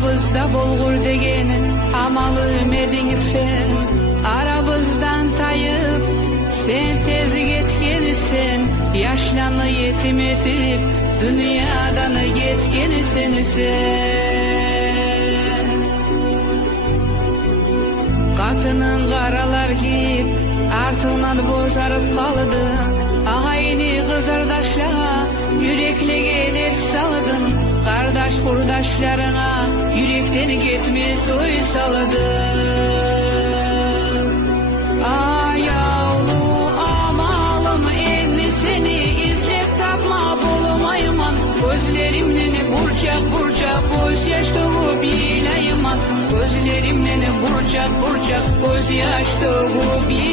Arabızda bulgur degenin amalı medin sen. Arabızdan tayıp sen tez getkenisin. Yaşlanı yetim etip dünyadan getkenisin sen. Katının karalar giyip artığından bozarıp kalıdı. Ağayını kızardaşlara yüreklige dert salıdın. Kardeş kurdaşlarına yürekten gitmez oy salıdın. Ayağlı amalım enni seni izlep tapma bulamayman. Gözlerimden burcak burcak göz yaş doğup yilayman. Gözlerimden burcak burcak göz yaş doğup yilayman.